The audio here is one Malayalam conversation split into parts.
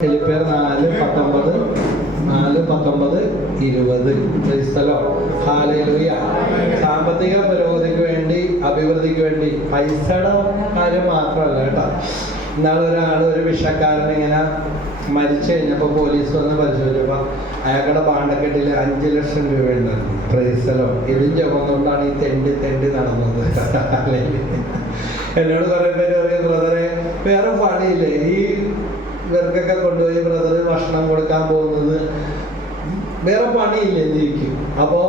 ഫിലിപ്പിയർ നാല് പത്തൊമ്പത് നാല് പത്തൊമ്പത് ഇരുപത്. ക്രൈസ്തലോ. ഹാലയിലൂയ സാമ്പത്തിക പുരോഗതിക്ക് വേണ്ടി അഭിവൃദ്ധിക്ക് വേണ്ടി പൈസയുടെ കാര്യം മാത്രമല്ല കേട്ടോ. എന്നാൽ ഒരാൾ ഒരു വിഷക്കാരൻ ഇങ്ങനെ മരിച്ചു കഴിഞ്ഞപ്പോൾ പോലീസ് വന്ന് പരിശോധിച്ചപ്പോൾ അയാളുടെ പാണ്ടക്കെട്ടിൽ അഞ്ച് ലക്ഷം രൂപ ഉണ്ടായിരുന്നു പ്രൈസലോ ഇതും ചുമന്നുകൊണ്ടാണ് ഈ തെണ്ടി തെണ്ടി നടന്നത്. എന്നോട് കുറേ പേര് പറയും ബ്രദറെ വേറെ പണിയില്ലേ? ഈ ഇവർക്കൊക്കെ കൊണ്ടുപോയി ബ്രദറ് ഭക്ഷണം കൊടുക്കാൻ പോകുന്നത്. വേറെ പണിയില്ല ജീവിക്കും അപ്പോൾ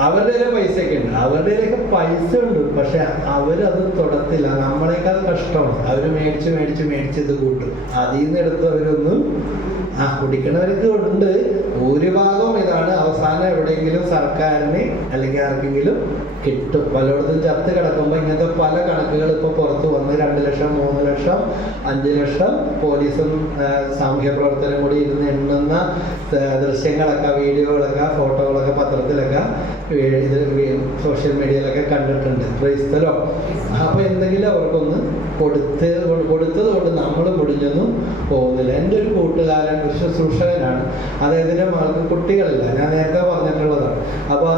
അവരുടെ പൈസ പൈസയൊക്കെ ഉണ്ട്. അവരുടെ കയ്യിലൊക്കെ പൈസ ഉണ്ട്. പക്ഷെ അവരത് തൊടത്തില്ല. നമ്മളെക്കാൾ കഷ്ടമാണ്. അവർ മേടിച്ച് മേടിച്ച് മേടിച്ച് ഇത് കൂട്ടും. അതിൽ നിന്ന് എടുത്ത് അവരൊന്നും ആ കുടിക്കണവർക്ക് ഉണ്ട്. ഭൂരിഭാഗം ഇതാണ് അവസാനം എവിടെയെങ്കിലും സർക്കാരിന് അല്ലെങ്കിൽ ആർക്കെങ്കിലും കിട്ടും. പലയിടത്തും ചത്ത് കിടക്കുമ്പോൾ ഇങ്ങനത്തെ പല കണക്കുകൾ ഇപ്പോൾ പുറത്ത് വന്ന് രണ്ട് ലക്ഷം മൂന്ന് ലക്ഷം അഞ്ച് ലക്ഷം പോലീസും സാമൂഹ്യ പ്രവർത്തനം കൂടി ഇരുന്ന് എണ്ണുന്ന ദൃശ്യങ്ങളൊക്കെ വീഡിയോകളൊക്കെ ഫോട്ടോകളൊക്കെ പത്രത്തിലൊക്കെ സോഷ്യൽ മീഡിയയിലൊക്കെ കണ്ടിട്ടുണ്ട്. ക്രൈസ്തലോ അപ്പോൾ എന്തെങ്കിലും അവർക്കൊന്ന് കൊടുത്ത് കൊടുത്തത് കൊണ്ട് നമ്മൾ മുടിഞ്ഞൊന്നും പോകുന്നില്ല. എന്റെ ഒരു കൂട്ടുകാരൻ ശുശ്രൂഷകനാണ്. അദ്ദേഹത്തിന്റെ മകൾക്ക് കുട്ടികളില്ല. ഞാൻ നേരത്തെ പറഞ്ഞിട്ടുള്ളതാണ്. അപ്പൊ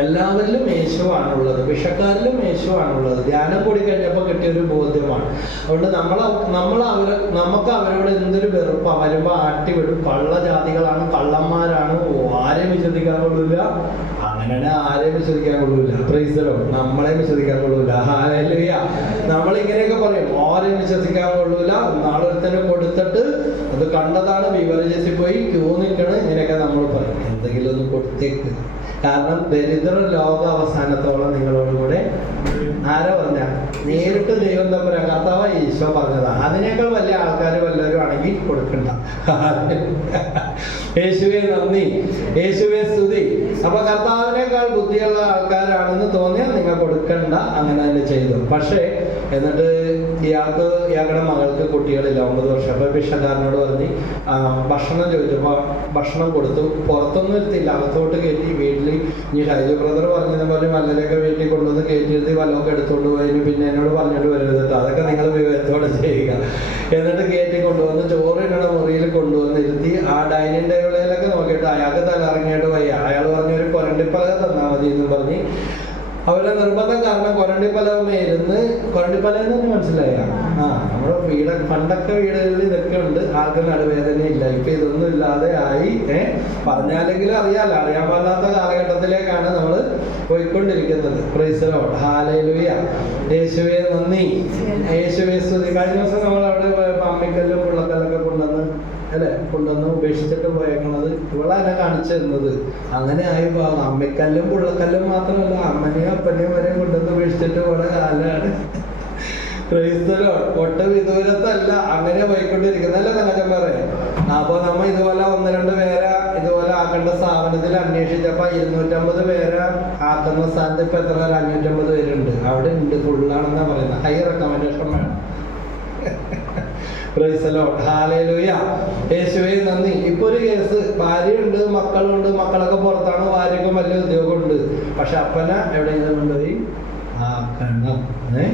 എല്ലാവരിലും യേശുവാണുള്ളത്. വിഷക്കാരിലും യേശുവാണുള്ളത്. ധ്യാനം കൂടി കഴിഞ്ഞപ്പോൾ കിട്ടിയ ഒരു ബോധ്യമാണ്. അതുകൊണ്ട് നമ്മൾ നമ്മൾ അവർ നമുക്ക് അവരോട് എന്തൊരു വെറുപ്പാണ് വരുമ്പോൾ ആട്ടി വിടും കള്ളജാതികളാണ് കള്ളന്മാരാണ് വിശ്വസിക്കാൻ കൊള്ളൂല. അങ്ങനെ ആരെയും വിശ്വസിക്കാൻ കൊള്ളൂല. പ്രൈസലോ നമ്മളെയും വിശ്വസിക്കാൻ കൊള്ളൂല. ഹാലലുയ നമ്മൾ ഇങ്ങനെയൊക്കെ പറയും. ആരെയും വിശ്വസിക്കാൻ കൊള്ളൂല. നാളൊരുത്തന്നെ കൊടുത്തിട്ട് അത് കണ്ടതാണ്. ബിവറേജസിൽ പോയി ക്യൂ നിൽക്കണ് ഇങ്ങനെയൊക്കെ നമ്മൾ പറയും. എന്തെങ്കിലും ഒന്ന് കൊടുത്തേക്ക്. കാരണം ദരിദ്ര ലോക അവസാനത്തോളം നിങ്ങളോടുകൂടെ ആരോ പറഞ്ഞ? നേരിട്ട് ദൈവം തമ്മിൽ കർത്താവ് ഈശോ പറഞ്ഞതാ. അതിനേക്കാൾ വലിയ ആൾക്കാർ വല്ലവരും ആണെങ്കിൽ കൊടുക്കണ്ട. യേശുവെ നന്ദി. യേശുവെ സ്തുതി. അപ്പൊ കർത്താവിനേക്കാൾ ബുദ്ധിയുള്ള ആൾക്കാരാണെന്ന് തോന്നിയാൽ നിങ്ങൾ കൊടുക്കണ്ട അങ്ങനെ തന്നെ ചെയ്തു. പക്ഷേ എന്നിട്ട് ഇയാൾക്ക് ഇയാളുടെ മകൾക്ക് കുട്ടികളില്ല ഒമ്പത് വർഷം. അപ്പൊ ഭിക്ഷക്കാരനോട് പറഞ്ഞ് ഭക്ഷണം ചോദിച്ചപ്പോൾ ഭക്ഷണം കൊടുത്തു. പുറത്തൊന്നും എത്തിയില്ല. അകത്തോട്ട് കയറ്റി വീട്ടിൽ ഇനി ഷൈജു ബ്രദർ പറഞ്ഞത് പോലെ മല്ലരെയൊക്കെ വീട്ടിൽ കൊണ്ടുവന്ന് കയറ്റിയിരുത്തി വല്ലതൊക്കെ എടുത്തുകൊണ്ട് പോയതിന് പിന്നെ എന്നോട് പറഞ്ഞിട്ട് വരരുത് അതൊക്കെ നിങ്ങൾ വിവരത്തോടെ ചെയ്യുക. എന്നിട്ട് കയറ്റി കൊണ്ടുവന്ന് ചോറ് ചോറിനുള്ള മുറിയിൽ കൊണ്ടുവന്ന് ഇരുത്തി ആ ഡൈനിങ് ടേബിളിലൊക്കെ നോക്കിയിട്ട് അയാൾക്ക് തലറങ്ങിയിട്ട് വയ്യ. അയാൾ പറഞ്ഞ ഒരു കൊരണ്ടിപ്പലക തന്നാൽ മതി എന്ന് പറഞ്ഞ് അവരുടെ നിർബന്ധം കാരണം കൊരണ്ടിപ്പലമേ ഇരുന്ന് കൊരണ്ടിപ്പലെന്ന് പറഞ്ഞാൽ മനസ്സിലായ ആ നമ്മുടെ വീട് പണ്ടൊക്കെ വീടുകളിൽ ഇതൊക്കെ ഉണ്ട്. ആർക്കും നടുവേദന ഇല്ല ഇപ്പൊ ഇതൊന്നും ഇല്ലാതെ ആയി ഏഹ് പറഞ്ഞാലെങ്കിലും അറിയാലോ. അറിയാൻ പാടാത്ത കാലഘട്ടത്തിലേക്കാണ് നമ്മൾ പോയിക്കൊണ്ടിരിക്കുന്നത്. പ്രൈസലോ ഹാലയിലുയ യേശുവെ നന്ദി. യേശുവേ സ്തുതി. കഴിഞ്ഞ ദിവസം നമ്മൾ അവിടെ പാമ്പിക്കല്ലും കൊണ്ടുവന്ന് അല്ലെ കൊണ്ടുവന്ന് ഉപേക്ഷിച്ചിട്ട് പോയേക്കണത്. ഇവളാണ് കാണിച്ചു തരുന്നത്. അങ്ങനെ ആയി പോകുന്നു അമ്മിക്കല്ലും പുള്ളക്കല്ലും മാത്രമല്ല അമ്മനെയും അപ്പനെയും വരെ കൊണ്ടുവന്ന് ഉപേക്ഷിച്ചിട്ട് പോണ കാലാണ്. ക്രൈസ്തലോ ഒട്ട വിദൂരത്തല്ല. അങ്ങനെ പോയിക്കൊണ്ടിരിക്കുന്നല്ല കനകം പറയാം? അപ്പൊ നമ്മ ഇതുപോലെ ഒന്ന് രണ്ട് പേരെ ഇതുപോലെ ആക്കേണ്ട സ്ഥാപനത്തിൽ അന്വേഷിച്ചപ്പോ ഇരുന്നൂറ്റമ്പത് പേരെ ആക്കുന്ന സ്ഥാനത്ത് ഇപ്പൊ എത്ര അഞ്ഞൂറ്റമ്പത് പേരുണ്ട്. അവിടെ ഉണ്ട് ഫുള്ളാണെന്നാ പറയുന്നത്. ഹൈ റെക്കമെൻഡേഷൻ വേണം. യേശുവേ നന്ദി. ഇപ്പൊ ഒരു കേസ് ഭാര്യയുണ്ട് മക്കളുണ്ട് മക്കളൊക്കെ പുറത്താണ് ഭാര്യക്ക് വലിയ ഉദ്യോഗമുണ്ട്. പക്ഷെ അപ്പന എവിടെയെങ്കിലും കൊണ്ടുപോയി? ആക്കണം. ഏ?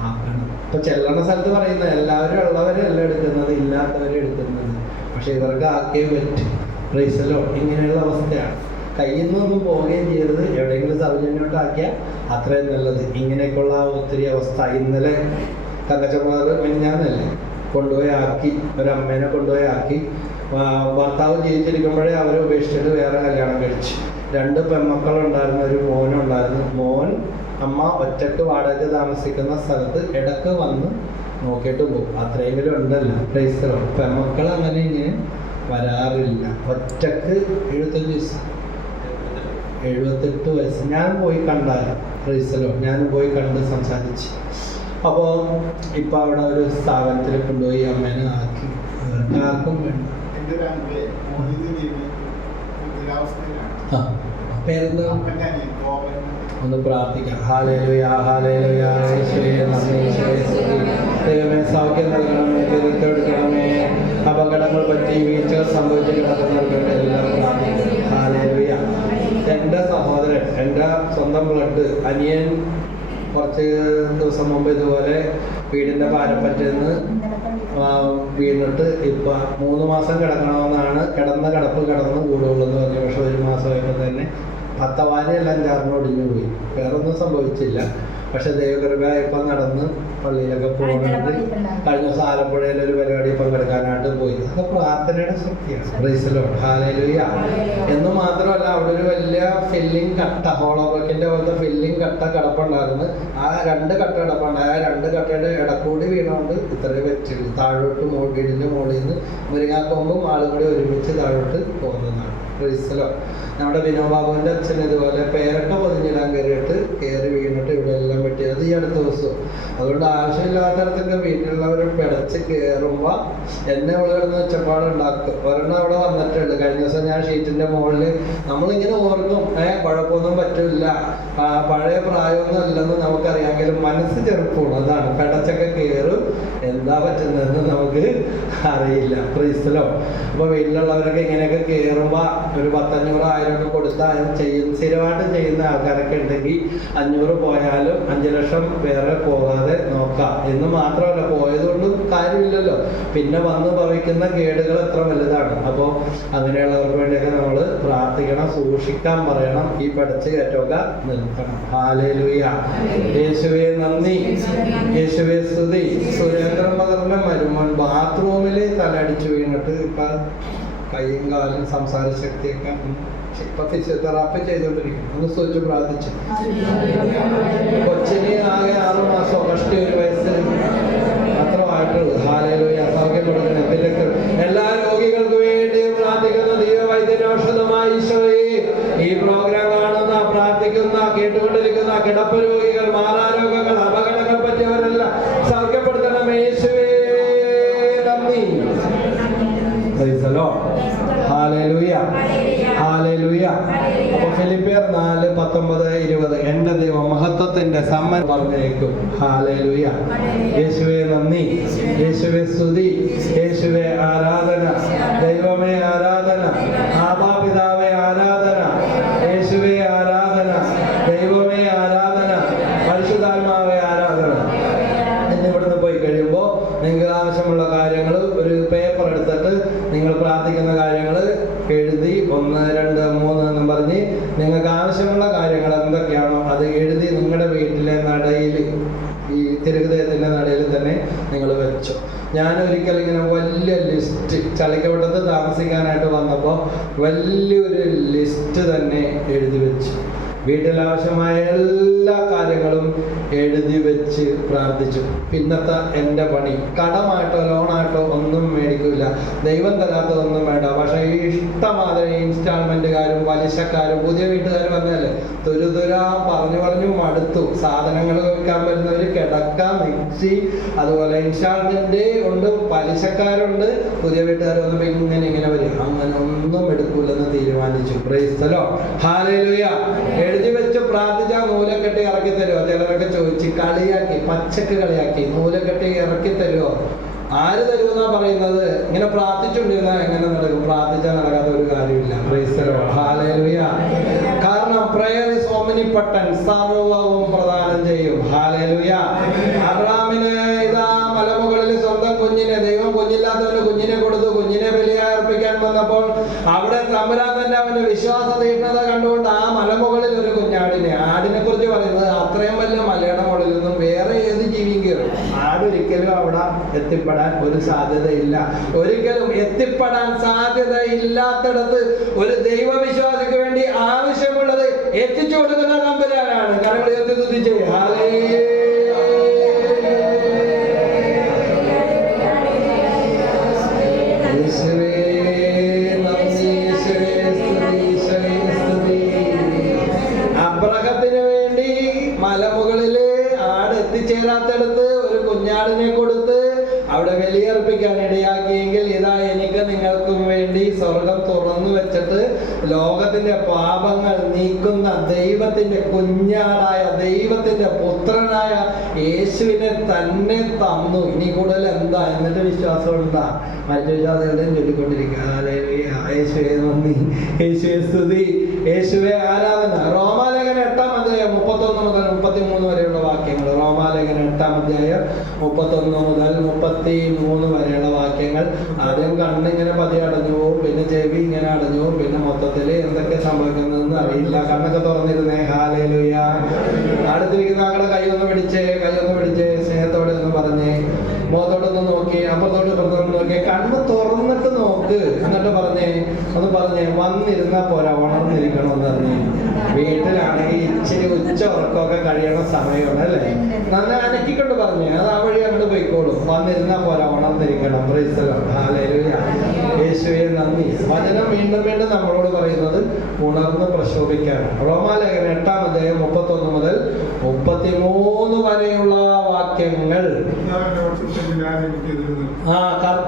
ആക്കണം. ഇപ്പൊ ചെല്ലണ സ്ഥലത്ത് പറയുന്നത് എല്ലാവരും ഉള്ളവരല്ല എടുക്കുന്നത് ഇല്ലാത്തവരെ എടുക്കുന്നത്. പക്ഷെ ഇവർക്ക് ആക്കേ പറ്റും. പ്രൈസലോ ഇങ്ങനെയുള്ള അവസ്ഥയാണ്. കയ്യിൽ നിന്നൊന്നും പോവുകയും ചെയ്യരുത്. എവിടെയെങ്കിലും സൗജന്യമായിട്ടാക്കിയാൽ അത്രയും നല്ലത്. ഇങ്ങനെയൊക്കെയുള്ള ഒത്തിരി അവസ്ഥ. ഇന്നലെ തങ്കച്ചമാർ മിനിഞ്ഞാന്നല്ലേ കൊണ്ടുപോയി ആക്കി ഒരമ്മേനെ കൊണ്ടുപോയി ആക്കി. ഭർത്താവ് ജീവിച്ചിരിക്കുമ്പോഴേ അവരെ ഉപേക്ഷിച്ചിട്ട് വേറെ കല്യാണം കഴിച്ചു. രണ്ട് പെൺമക്കളുണ്ടായിരുന്നു ഒരു മോനുണ്ടായിരുന്നു. മോൻ അമ്മ ഒറ്റയ്ക്ക് വാടക താമസിക്കുന്ന സ്ഥലത്ത് ഇടയ്ക്ക് വന്ന് നോക്കിയിട്ട് പോകും അത്രയെങ്കിലും ഉണ്ടല്ലോ പ്രൈസറോ പെൺമക്കൾ അങ്ങനെ ഇങ്ങനെ വരാറില്ല. ഒറ്റയ്ക്ക് എഴുപത്തഞ്ച് വയസ്സ്. എഴുപത്തെട്ട് വയസ്സ്. ഞാൻ പോയി കണ്ടാലും പ്രൈസലോ ഞാൻ പോയി കണ്ട് സംസാരിച്ച്. അപ്പോൾ ഇപ്പോൾ അവിടെ ഒരു സ്ഥാപനത്തിൽ കൊണ്ടുപോയി അമ്മേനെ ആക്കി. ആർക്കും വേണ്ട. പേരെന്താ ഒന്ന് പ്രാർത്ഥിക്കാം. Hallelujah hallelujah. ദൈവമേ സൗഖ്യം നൽകണമേ തിരുത്തെടുക്കണമേ അപകടങ്ങൾ പറ്റി വീഴ്ചകൾ സംഭവിച്ച് കിടക്കുന്നവർക്ക് എല്ലാം പ്രാർത്ഥിക്കണം ഹാലേലുയ. എന്റെ സഹോദരൻ എന്റെ സ്വന്തം ബ്ലഡ് അനിയൻ കുറച്ച് ദിവസം മുമ്പ് ഇതുപോലെ വീടിന്റെ പാരപ്പറ്റെന്ന് വീണിട്ട് ഇപ്പൊ മൂന്ന് മാസം കിടക്കണമെന്നാണ് കിടന്ന കിടപ്പ് കിടന്ന് കൂടുള്ളൂ എന്ന് പറഞ്ഞു. പക്ഷെ ഒരു മാസമായപ്പോൾ തന്നെ പത്തവാനെല്ലാം ചേർന്ന് ഒടിഞ്ഞു പോയി. വേറെ ഒന്നും സംഭവിച്ചില്ല. പക്ഷെ ദൈവകൃപ ഇപ്പൊ നടന്ന് പള്ളിയിലൊക്കെ പോകുന്നുണ്ട് കഴിഞ്ഞ ദിവസം ആലപ്പുഴയിൽ ഒരു പരിപാടി പങ്കെടുക്കാനായിട്ട് പോയി. അതൊക്കെ പ്രാർത്ഥനയുടെ ശക്തിയാണ്. എന്ന് മാത്രമല്ല അവിടെ ഒരു വലിയ ഫില്ലിംഗ് കട്ട ഹോളോബ്രക്കിന്റെ പോലത്തെ ഫില്ലിംഗ് കട്ട കിടപ്പുണ്ടായിരുന്നു. ആ രണ്ട് കട്ട കിടപ്പുണ്ട്. ആ രണ്ട് കട്ടയുടെ ഇടക്കൂടി വീണുകൊണ്ട് ഇത്രയും പറ്റുള്ളൂ താഴോട്ട് വീടിന്റെ മുകളിൽ നിന്ന് മുരിങ്ങാക്കൊമ്പും ആളും കൂടി ഒരുമിച്ച് താഴോട്ട് പോകുന്നതാണ്. പ്രൈസലോ നമ്മുടെ വിനോബാബുവിന്റെ അച്ഛൻ ഇതുപോലെ പേരൊക്കെ പൊതിഞ്ഞിടാൻ കയറിയിട്ട് കയറി വീണിട്ട് ഇവിടെ എല്ലാം വെട്ടിയത് ഈ അടുത്ത ദിവസം അതുകൊണ്ട് ആവശ്യമില്ലാത്തടത്തൊക്കെ വീട്ടിലുള്ളവർ പിടച്ച് കയറുമ്പോൾ എന്നെ ഉള്ളിടുന്ന ഒച്ചപ്പാട് ഉണ്ടാക്കും. ഒരെണ്ണം അവിടെ വന്നിട്ടുണ്ട്. കഴിഞ്ഞ ദിവസം ഞാൻ ഷീറ്റിന്റെ മുകളിൽ നമ്മളിങ്ങനെ ഓർക്കും. ഏഹ് കുഴപ്പമൊന്നും പറ്റില്ല പഴയ പ്രായമൊന്നും അല്ലെന്ന് നമുക്കറിയാമെങ്കിലും മനസ്സ് ചെറുപ്പമാണ്. അതാണ് പെടച്ചൊക്കെ കയറും എന്താ പറ്റുന്നതെന്ന് നമുക്ക് അറിയില്ല. പ്രീസലോ അപ്പൊ വീട്ടിലുള്ളവരൊക്കെ ഇങ്ങനെയൊക്കെ കയറുമ്പോൾ ഒരു പത്തഞ്ഞൂറ് ആയിരം ഒക്കെ കൊടുത്താൽ ചെയ്യുന്ന സ്ഥിരമായിട്ട് ചെയ്യുന്ന ആൾക്കാരൊക്കെ ഉണ്ടെങ്കിൽ അഞ്ഞൂറ് പോയാലും അഞ്ച് ലക്ഷം വേറെ പോകാതെ നോക്കാം. എന്ന് മാത്രമല്ല പോയതുകൊണ്ടും കാര്യമില്ലല്ലോ. പിന്നെ വന്ന് ഭവിക്കുന്ന കേടുകൾ എത്ര വലുതാണ്. അപ്പോൾ അങ്ങനെയുള്ളവർക്ക് വേണ്ടിയൊക്കെ നമ്മൾ പ്രാർത്ഥിക്കണം സൂക്ഷിക്കാൻ പറയണം. ഈ പഠിച്ച് കയറ്റമൊക്കെ നിർത്തണം ഹാലേലുയ യേശുവെ നന്ദി. യേശുവെ സ്തുതി. സുരേന്ദ്രൻ മദറിന്റെ മരുമോൻ ബാത്റൂമിൽ തലടിച്ചു വീണിട്ട് ഇപ്പൊ കൈയും കാലും സംസാര ശക്തിയൊക്കെ ഇപ്പൊ ഫിസിയോതെറാപ്പി ചെയ്തുകൊണ്ടിരിക്കുന്നു. ഒന്ന് സൂചിച്ച് പ്രാർത്ഥിച്ചു കൊച്ചിന് ആകെ ആറു മാസം കഷ്ടി ഒരു വയസ്സ് മാത്രമായിട്ടുള്ളൂ ഹാലയിലൂയ സൗഖ്യം കൊടുക്കുന്ന എന്തിനൊക്കെ എല്ലാ രോഗികൾക്ക് വേണ്ടി പ്രാർത്ഥിക്കുന്ന ദൈവവൈദ്യനൌഷധമായി ഈശോയെ ഈ പ്രോഗ്രാം കാണുന്ന പ്രാർത്ഥിക്കുന്ന കേട്ടുകൊണ്ടിരിക്കുന്ന കിടപ്പ് രോഗികൾ മാറാരോഗങ്ങൾ അപകടങ്ങൾ പറ്റിയവരെല്ലാം സൗഖ്യപ്പെടുത്തണം യേശുവേ നന്ദി Praise the Lord. Hallelujah. Hallelujah. അപ്പൊ ഫിലിപ്പിയർ നാല് പത്തൊമ്പത് ഇരുപത് എന്റെ ദൈവം മഹത്വത്തിന്റെ സമ്മൻ പറഞ്ഞേക്കും. ഹാലലുയ യേശുവെ നന്ദി. യേശുവെ. സ്തുതി. യേശുവെ ആരാധന. ദൈവമേ ആരാധന ആപാപിതാവേ ആരാധന യേശുവെ ആരാധന ദൈവമേ ആരാധന പരിശുദ്ധാത്മാവേ ആരാധന ഇന്ന് ഇവിടുന്ന് പോയി കഴിയുമ്പോൾ നിങ്ങൾക്ക് ആവശ്യമുള്ള കാര്യങ്ങൾ ഒരു പേപ്പർ എടുത്തിട്ട് നിങ്ങൾ പ്രാർത്ഥിക്കുന്ന കാര്യങ്ങൾ എഴുതി ഒന്ന് രണ്ട് മൂന്ന് എന്നും പറഞ്ഞ് നിങ്ങൾക്ക് ആവശ്യമുള്ള കാര്യങ്ങൾ എന്തൊക്കെയാണോ അത് എഴുതി നിങ്ങളുടെ വീട്ടിലെ നടയിൽ ഈ തിരുഹൃദയത്തിന്റെ നടയിൽ തന്നെ നിങ്ങൾ വെച്ചു. ഞാൻ ഒരിക്കൽ ഇങ്ങനെ വലിയ ലിസ്റ്റ് ചളിക്കവട്ടത്ത് താമസിക്കാനായിട്ട് വന്നപ്പോൾ വലിയൊരു ലിസ്റ്റ് തന്നെ എഴുതി വെച്ചു. വീട്ടിലാവശ്യമായ എല്ലാ കാര്യങ്ങളും എഴുതി വെച്ച് പ്രാർത്ഥിച്ചു. പിന്നത്തെ എന്റെ പണി. കടമായിട്ടോ ലോണായിട്ടോ ഒന്നും മേടിക്കില്ല ദൈവം തരാത്തതൊന്നും വേണ്ട. പക്ഷേ ഈ ഇഷ്ടമാതിരി ഇൻസ്റ്റാൾമെന്റുകാരും പലിശക്കാരും പുതിയ വീട്ടുകാർ വന്നല്ലേ തുരുതുരാ പറഞ്ഞു പറഞ്ഞു മടുത്തു. സാധനങ്ങൾ വിൽക്കാൻ വരുന്നവർ കിടക്ക മിക്സി അതുപോലെ ഇൻസ്റ്റാൾമെന്റ് ഉണ്ട് പലിശക്കാരുണ്ട് പുതിയ വീട്ടുകാർ വന്നപ്പോൾ ഇങ്ങനെ ഇങ്ങനെ വരും. അങ്ങനെ ഒന്നും എടുക്കൂലെന്ന് തീരുമാനിച്ചു. പ്രൈസ്തലോ ഹാലയിലുയ എഴുതി വെച്ച് പ്രാർത്ഥിച്ച നൂലക്കെട്ടി ഇറക്കി തരുമോ ചിലരൊക്കെ ചോദിച്ച് കളിയാക്കി പച്ചക്ക് കളിയാക്കി നൂലക്കെട്ടി ഇറക്കി തരുമോ ആര് തരുമെന്നാ പറയുന്നത്? ഇങ്ങനെ പ്രാർത്ഥിച്ചുകൊണ്ടിരുന്ന എങ്ങനെ നടക്കും? പ്രാർത്ഥിച്ചാൽ നടക്കാത്ത ഒരു കാര്യമില്ല. കാരണം പ്രയർ ഇസ് ഓമിനിപ്പട്ടൻ സർവവും പ്രദാനം ചെയ്യും. ഹാലേലുയ അബ്രാമിന് ഇതാ മലമുകളിൽ സ്വന്തം കുഞ്ഞിനെ ദൈവം കുഞ്ഞില്ലാത്തവന് കുഞ്ഞിനെ കൊടുത്തു കുഞ്ഞിനെ ബലിയായി അർപ്പിക്കാൻ വന്നപ്പോൾ അവിടെ തമ്പുരാൻ തന്നെ അവന്റെ വിശ്വാസ തീഷ്ണത കണ്ടുകൊണ്ട് ആ മലമുകളിൽ ഒരു കുഞ്ഞാടിനെ. ആടിനെ കുറിച്ച് പറയുന്നത് അത്രയും വലിയ മലയുടെ മുകളിൽ നിന്നും വേറെ ഏത് ജീവിയും കയറും. ആടൊരിക്കലും അവിടെ എത്തിപ്പെടാൻ ഒരു സാധ്യതയില്ല. ഒരിക്കലും എത്തിപ്പെടാൻ സാധ്യത ഇല്ലാത്തടത്ത് ഒരു ദൈവവിശ്വാസിക്ക് വേണ്ടി ആവശ്യമുള്ളത് എത്തിച്ചു കൊടുക്കുന്ന തമ്പുരാനാണ്. കരങ്ങൾ ഉയർത്തി തന്നെ. ഇനി കൂടുതൽ എന്താ? എന്നിട്ട് വിശ്വാസം ഉണ്ടാ മറ്റു വിശ്വാസം ചൊല്ലിക്കൊണ്ടിരിക്കുക. യേശുവേ സ്തുതി. ആരാധന. റോമാലേഖന എട്ടാം അധ്യായം മുപ്പത്തൊന്ന് മുതൽ മുപ്പത്തി മൂന്ന് വരെയുള്ള വാക്യങ്ങൾ. റോമാലേഖന എട്ടാം അധ്യായം മുപ്പത്തൊന്ന് മുതൽ മുപ്പത്തി മൂന്ന് വരെയുള്ള വാക്യങ്ങൾ. ആദ്യം കണ്ണിങ്ങനെ പതി അടഞ്ഞു പോകും പിന്നെ ചെവി ഇങ്ങനെ അടഞ്ഞു പോകും പിന്നെ മൊത്തത്തിൽ എന്തൊക്കെ സംഭവിക്കുന്നതെന്ന് അറിയില്ല. കണ്ണൊക്കെ തുറന്നിരുന്നേ. ഹാലേലുയ അടുത്തിരിക്കുന്ന ആളുടെ കൈ ഒന്ന് പിടിച്ചേ. കൈ ഒന്ന് പിടിച്ചേ സ്നേഹത്തോടെ ഒന്ന് പറഞ്ഞേ മുഖത്തോട്ടൊന്ന് നോക്കി. അപ്പുറത്തോട്ട് ഇപ്പുറത്തോട്ട് നോക്കി കണ്ണ് തുറന്നിട്ട് നോക്ക്. എന്നിട്ട് പറഞ്ഞേ ഒന്ന് പറഞ്ഞേ വന്നിരുന്നാ പോരാ ഉണർന്നിരിക്കണം എന്ന് പറഞ്ഞു. വീട്ടിലാണെങ്കിൽ ഇച്ചിരി ഉച്ച ഉറക്കമൊക്കെ കഴിയണ സമയമാണ് അല്ലേ? നല്ല അനക്കിക്കൊണ്ട് പറഞ്ഞേ അത് ആ വഴി അങ്ങോട്ട് പോയിക്കോളും. വന്നിരുന്നാ പോരാ ഉണർന്നിരിക്കണം. യേശുവെ നന്ദി. വചനം വീണ്ടും വീണ്ടും നമ്മളോട് പറയുന്നത് ഉണർന്ന് പ്രശോഭിക്കാണ് റോമാലേഖന എട്ടാം അധ്യായം മുപ്പത്തൊന്ന് മുതൽ മുപ്പത്തിമൂന്ന് വരെയുള്ള വാക്യങ്ങൾ. ആ കർത്താവിന്റെ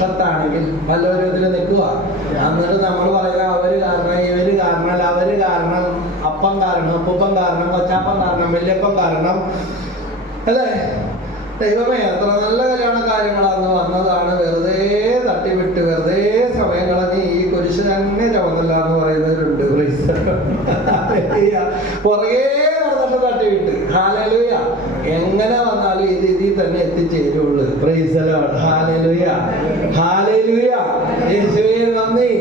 പക്ഷത്താണെങ്കിൽ പലരും ഇതിൽ നിൽക്കുക. എന്നിട്ട് നമ്മൾ പറയുക അവർ കാരണം ഇവർ കാരണം അല്ല അവർ കാരണം അപ്പം കാരണം ഉപ്പുപ്പം കാരണം കൊച്ചാപ്പം കാരണം വല്യപ്പം കാരണം. അല്ലേ? ദൈവമേ എത്ര നല്ല കല്യാണ കാര്യങ്ങളാന്ന് വന്നതാണ്. വെറുതെ തട്ടിവിട്ട് വെറുതെ സമയം കളഞ്ഞ് ഈ കുരിശ് തന്നെ ചുമന്നില്ല എന്ന് പറയുന്നവരുണ്ട്. പുറകെ തട്ടിവിട്ട്. ഹാലലുയ. എങ്ങനെ വന്നാലും ഇത് ഇതിൽ തന്നെ എത്തിച്ചേരുള്ളൂ. പ്രൈസ് ഹാലലുയ. ഹാലലുയ. യേശുവേ നന്ദി.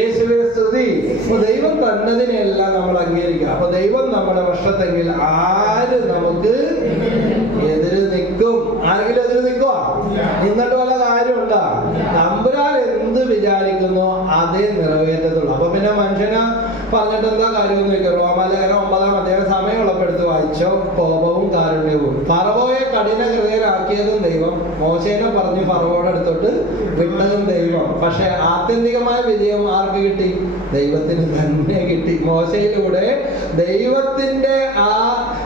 യേശുവേ സ്തുതി. അപ്പൊ ദൈവം തന്നതിനെല്ലാം നമ്മൾ അംഗീകരിക്കുക അപ്പൊ ദൈവം നമ്മുടെ വർഷത്തെങ്കിൽ ആര് നമുക്ക് എതിര് നിൽക്കും? ആരെങ്കിലും എതിര് നിൽക്കുക നിന്നിട്ട് വല്ല കാര്യമുണ്ടാ? തമ്പുരാൻ എന്ത് വിചാരിക്കുന്നു അതേ നിറവേറ്റത്തുള്ളൂ. അപ്പൊ പിന്നെ മനുഷ്യന് പറഞ്ഞിട്ട് എന്താ കാര്യം എന്ന് വെച്ചാൽ റോമാലേഖനം ഒമ്പതാം അദ്ദേഹം സമയമുള്ളപ്പോൾ എടുത്ത് വായിച്ചോ? കോപവും കാരുണ്യവും. ഫറവോയെ കഠിന ഹൃദയരാക്കിയതും ദൈവം. മോശേനെ പറഞ്ഞു ഫറവോടെ അടുത്തോട്ട് വിട്ടതും ദൈവം. പക്ഷെ ആത്യന്തികമായ വിജയം ആർക്ക് കിട്ടി? ദൈവത്തിന് തന്നെ കിട്ടി. മോശയിലൂടെ ദൈവത്തിന്റെ ആ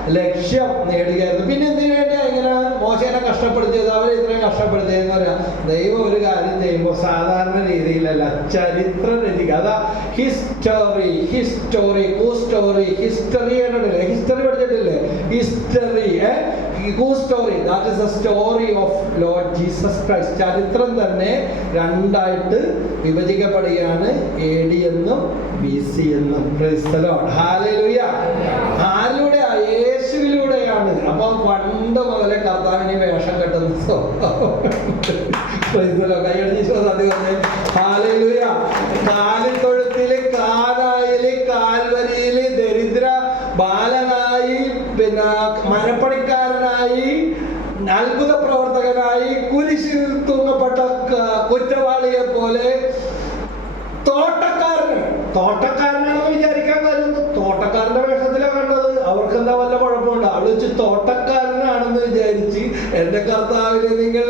ലക്ഷ്യം നേടുകയായിരുന്നു. പിന്നെ എന്തിനു മോശേനെ കഷ്ടപ്പെടുത്തിയത് അവരെ ഇത്രയും കഷ്ടപ്പെടുത്തിയെന്ന് പറയാം. ദൈവം ഒരു കാര്യം ചെയ്യുമ്പോൾ സാധാരണ രീതിയിലല്ല ചരിത്ര രചിക അതാ history his story story history കണ്ടിട്ടില്ലേ? History പഠിച്ചിട്ടില്ലേ? History story that is a story of lord Jesus Christ ചരിത്രം തന്നെ രണ്ടായിട്ട് വിഭജിക്കപ്പെടുകയാണ്. എ ഡി എന്നും ബി സി എന്നും. ഹാലൂയ ആരിലൂടെയാ? യേശുവിലൂടെയാണ് അപ്പൊ പണ്ട് മുതലേ കർത്താവിന് വേഷം കെട്ടുന്ന. കാലിത്തൊഴുത്തിൽ കാലായിൽ കാൽവരിയിൽ ദരിദ്ര ബാലനായി പിന്നെ മരപ്പണിക്കാരനായി അത്ഭുത പ്രവർത്തകനായി കുരിശിൽ തൂങ്ങപ്പെട്ട കുറ്റവാളിയെ പോലെ തോട്ടക്കാരന്. തോട്ടക്കാരനാണെന്ന് വിചാരിക്കാൻ കാര്യം തോട്ടക്കാരന്റെ വേഷത്തിലാണ് കണ്ടത് അവർക്ക് എന്താ വല്ല കുഴപ്പമുണ്ട് അവിടെ വെച്ച് തോട്ടക്കാരനാണെന്ന് വിചാരിച്ച് എന്റെ കർത്താവിനെ നിങ്ങൾ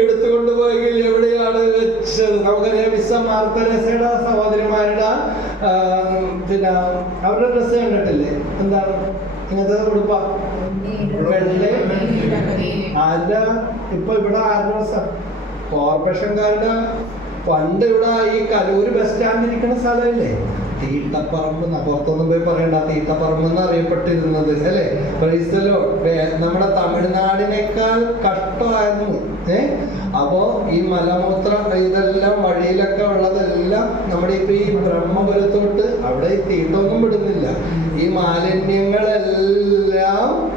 എടുത്തുകൊണ്ട് പോയെങ്കിൽ എവിടെയാണ് വെച്ചത്? നമുക്കറിയാം മാർത്തരസയുടെ സഹോദരിമാരുടെ. പിന്നെ അവരുടെ ഡ്രസ്സ് കണ്ടിട്ടില്ലേ? എന്താണ്? ഇങ്ങനത്തെ ഉടുപ്പ? വെള്ള. ആരുടെ ഇപ്പൊ ഇവിടെ ആരുടെ കോർപ്പറേഷൻകാരുടെ പണ്ട് ഇവിടെ ഈ കലൂര് ബസ് സ്റ്റാൻഡ് ഇരിക്കുന്ന സ്ഥലമില്ലേ? തീട്ടപ്പറമ്പ് ന്ന- പുറത്തൊന്നും പോയി പറയണ്ട. തീട്ടപ്പറമ്പ് എന്ന് അറിയപ്പെട്ടിരുന്നത്. അല്ലേ? പ്രൈസലോ നമ്മുടെ തമിഴ്നാടിനേക്കാൾ കഷ്ടമായിരുന്നു ഏ? അപ്പോ ഈ മലമൂത്ര ഇതെല്ലാം വഴിയിലൊക്കെ ഉള്ളതെല്ലാം നമ്മുടെ ഇപ്പൊ ഈ ബ്രഹ്മപുരത്തോട്ട് അവിടെ ഈ തീട്ടമൊന്നും വിടുന്നില്ല. ഈ മാലിന്യങ്ങളെല്ലാം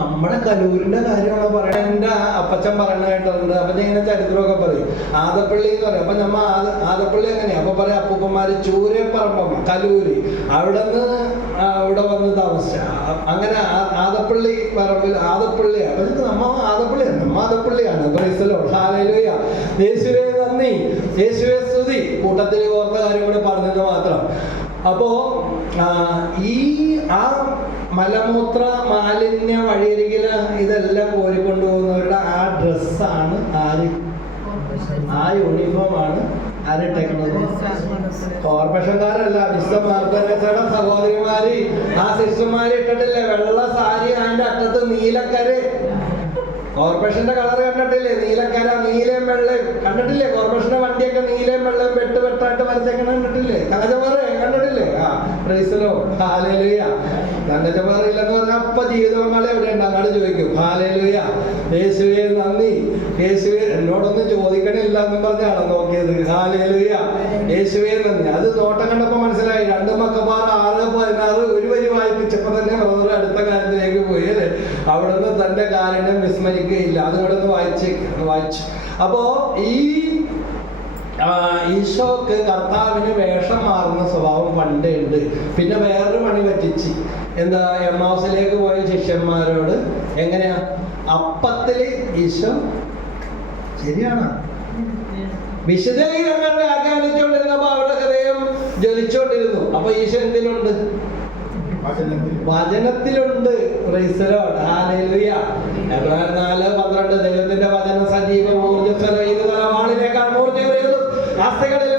നമ്മുടെ കലൂരിന്റെ കാര്യമാണ് പറയുന്നത് എന്റെ അപ്പച്ചൻ പറയണതായിട്ടുണ്ട് കേട്ടിട്ടുണ്ട്. അപ്പൊ ഞാൻ ഇങ്ങനെ ചരിത്രമൊക്കെ പറയും. ആദപ്പള്ളി എന്ന് പറയും. അപ്പൊ നമ്മ ആദ ആദപ്പള്ളി എങ്ങനെയാ? അപ്പൊ പറയാം അപ്പൂപ്പന്മാര് ചൂരപ്പറമ്പം കലൂര്. അവിടെ നിന്ന് അവിടെ വന്ന് താമസിച്ച. അങ്ങനെ ആദപ്പള്ളി പറമ്പിൽ ആദപ്പള്ളി അപ്പൊ നമ്മ ആദപ്പള്ളിയാണ് നമ്മ ആദപ്പള്ളിയാണ്. യേശുവെ നന്ദി. യേശുവെ സ്തുതി. കൂട്ടത്തിൽ ഓർത്ത കാര്യം കൂടെ പറഞ്ഞത് മാത്രം. അപ്പോ ഈ ആ മലമൂത്ര മാലിന്യ വഴിയരികിൽ ഇതെല്ലാം കോരിക്കൊണ്ടു പോകുന്നവരുടെ ആ ഡ്രസ്സാണ് ആര്? ആ യൂണിഫോമാണ് ആര് ഇട്ടേക്കുന്നത്? കോർപ്പറേഷൻകാരല്ല മിസ്റ്റർ സഹോദരിമാര്. ആ സിസ്റ്റർമാര് ഇട്ടിട്ടില്ലേ? വെള്ള സാരി അതിന്റെ അറ്റത്ത് നീലക്കര് കോർപ്പറേഷന്റെ കളർ കണ്ടിട്ടില്ലേ? നീലക്കര നീലയും വെള്ളയും. കണ്ടിട്ടില്ലേ? കോർപ്പറേഷന്റെ വണ്ടിയൊക്കെ നീലയും വെള്ളയും വെട്ട് വെട്ടായിട്ട് വരച്ചേക്കണ കണ്ടിട്ടില്ലേ? തങ്കച്ചമാരെ കണ്ടിട്ടില്ലേ? ആ പ്രൈസലോ ഹാലേലുയ തങ്കച്ചമാർ ഇല്ലെന്ന് പറഞ്ഞാൽ അപ്പൊ ജീവിത പങ്കാളി എവിടെ ഉണ്ട് ചോദിക്കും. ഹാലേലുയ യേശുവെ നന്ദി. യേശുവെ എന്നോടൊന്നും ചോദിക്കണില്ല എന്നും പറഞ്ഞാണ് നോക്കിയത്? ഹാലേലുയ യേശുവെ നന്ദി. അത് നോട്ടം കണ്ടപ്പോ മനസ്സിലായി രണ്ട് മക്കന്മാർ ആറ് പതിനാറ് ഒരു വരി വായിപ്പിച്ചപ്പോ തന്നെ അവിടുന്ന് തന്റെ കാരണം വിസ്മരിക്കുകയില്ല. അതുകൂടെ വായിച്ചേക്ക് വായിച്ചു അപ്പോ ഈ ഈശോക്ക് കർത്താവിന് വേഷം മാറുന്ന സ്വഭാവം പണ്ടേ ഉണ്ട്. പിന്നെ വേറൊരു പണി പറ്റിച്ച്. എന്താ എം ഹൗസിലേക്ക് പോയ ശിഷ്യന്മാരോട് എങ്ങനെയാ? അപ്പത്തിൽ ഈശോ ശരിയാണ്? വിശദീകരണങ്ങൾ ആഖ്യാനിച്ചുകൊണ്ടിരുന്നപ്പോ അവരുടെ ഹൃദയം ജ്വലിച്ചുകൊണ്ടിരുന്നു. അപ്പൊ ഈശോ വചനത്തിൽ വചനത്തിലുണ്ട്. നാല് പന്ത്രണ്ട്. ദൈവത്തിന്റെ വചനം സജീവ ഊർജസ്വല ഇത് തലവാളിനേക്കാൾ മൂർജമേറും അസ്ഥികളിലും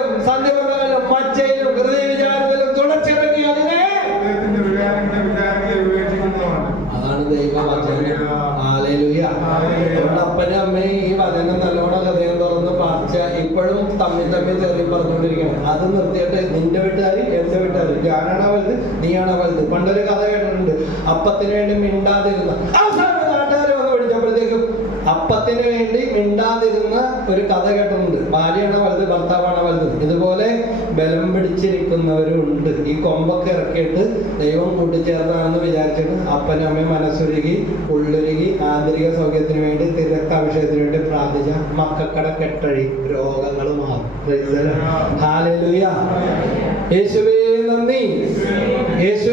തമ്മിൽ തമ്മിൽ തെറി പറഞ്ഞുകൊണ്ടിരിക്കുകയാണ്. അത് നിർത്തിയിട്ട് നിന്റെ വീട്ടുകാരി എന്റെ വീട്ടുകാരി. ഞാനാണ് വലുത് നീയാണ് വലുത് പണ്ടൊരു കഥ കേട്ടിട്ടുണ്ട്. അപ്പത്തിന് വേണ്ടി മിണ്ടാതിരുന്ന. അവസാനം നാട്ടുകാർ അപ്പത്തിന് വേണ്ടി മിണ്ടാതിരുന്ന ഒരു കഥ കേട്ടിട്ടുണ്ട്. ഭാര്യയാണ് വലുത് ഭർത്താവാണ് വലുത്. ഇതുപോലെ ബലം പിടിച്ചിരിക്കുന്നവരുണ്ട് ഈ കൊമ്പൊക്കെ ഇറക്കിയിട്ട് ദൈവം കൂട്ടിച്ചേർന്നാണെന്ന് വിചാരിച്ചിട്ട് അപ്പനും അമ്മയും മനസ്സുരുകി ഉള്ളുരുകി ആന്തരിക സൗഖ്യത്തിന് വേണ്ടി തിരക്കാഭിഷേകത്തിന് വേണ്ടി പ്രാർത്ഥിച്ച മക്കക്കട കെട്ടഴി രോഗങ്ങൾ മാറും യേശുവേ നന്ദി. യേശു